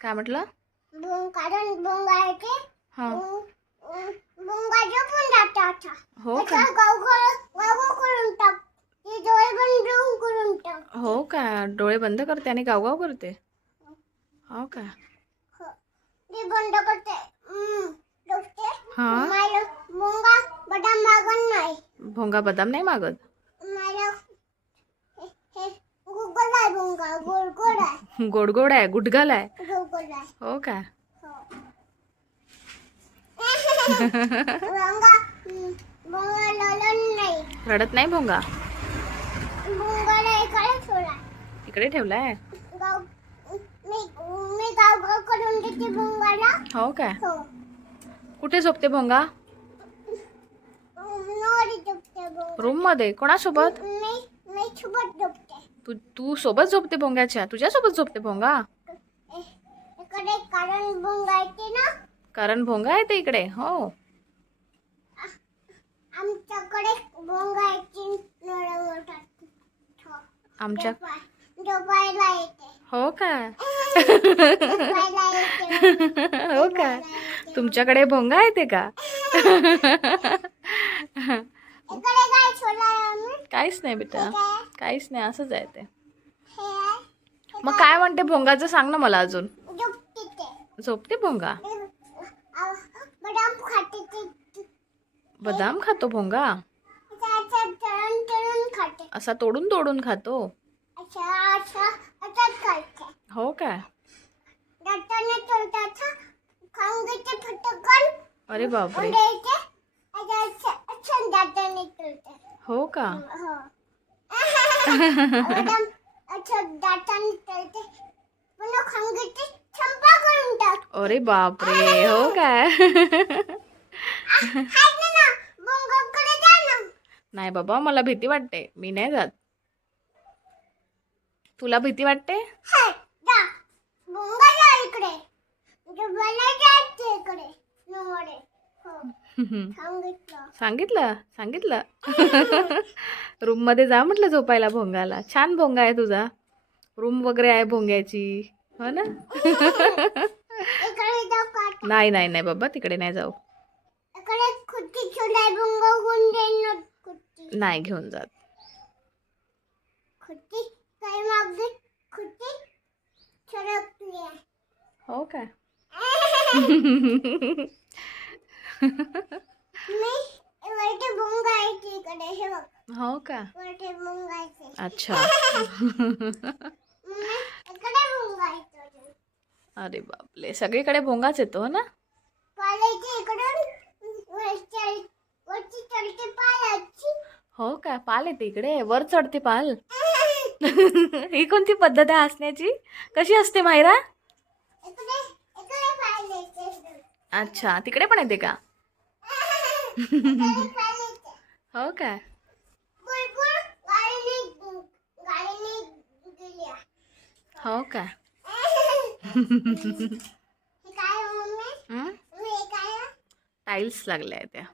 काय म्हटलं? भुंग भुंगाचे हा. हो का? आता गाव गाव करून टाक. ते डोळे बंद करून टाक. हो का? डोळे बंद करते आणि गावगाव करते? हो का? हो. ते बंद करते. डोकते हा? मला भुंगा बदाम मागत नाही. भोंगा बदाम नाही मागत? मला हे- हे आहे भुंगा गोड गोड आहे गोड गोड आहे गुटगल आहे हो का? हो. रडत नाही भोंगा? इकडे ठेवलाय? हो काय हो. कुठे झोपते भोंगा? रूममध्ये कोणासोबत? तू तू सोबत झोपते भोंग्याच्या? तुझ्या सोबत झोपते भोंगा? इकडे कारण भुंगा येते ना? कारण भोंगा आहे ते इकडे हो. आमच्याकडे भुंगा येते नळ मोठा हो. आमच्या झोपाय- झोपायला येते. हो का? येते हो का? तुमच्याकडे भोंगा येते का? काहीच नाही बेटा काहीच नाही असंच आहे ते. मग काय म्हणते भोंगाचं सांग ना मला अजून. झोपते भोंगा? बदाम बदाम खातो भोंगा? अच्छा असा तोडून तोडून खातो? अच्छा अच्छा हो काय खाऊन फटकन अरे बापरे अच्छा अच्छा अच्छा हो का हो अरे बापरे हो काय? नाही बाबा मला भीती वाटते. मी नाही जात. तुला भीती वाटते? हाय जा. मुंगा जा इकडे. डुबाला जायचे इकडे नोडे हो सांगितलं. सांगितलं? सांगितलं? रूममध्ये जा म्हटलं झोपायला भोंगाला छान भोंगा आहे तुझा. रूम वगैरे आहे भोंग्याची. हो ना? का नाही नाही नाही बाबा तिकडे नाही जाऊ. नाही घेऊन जात. हो इकडे हे हो का? अच्छा मम्मी इकडे मुंगा आहे अरे बापले सगळीकडे भोंगाच येतो हो ना? हो का? पाल येते इकडे वर चढते पाल. ही कोणती पद्धत आहे हसण्याची? कशी असते मायरा? अच्छा तिकडे पण येते का? हो काय. हो काय हे काय आहे मम्मी हं? हे काय आहे? टाईल्स लागल्या आहेत त्या.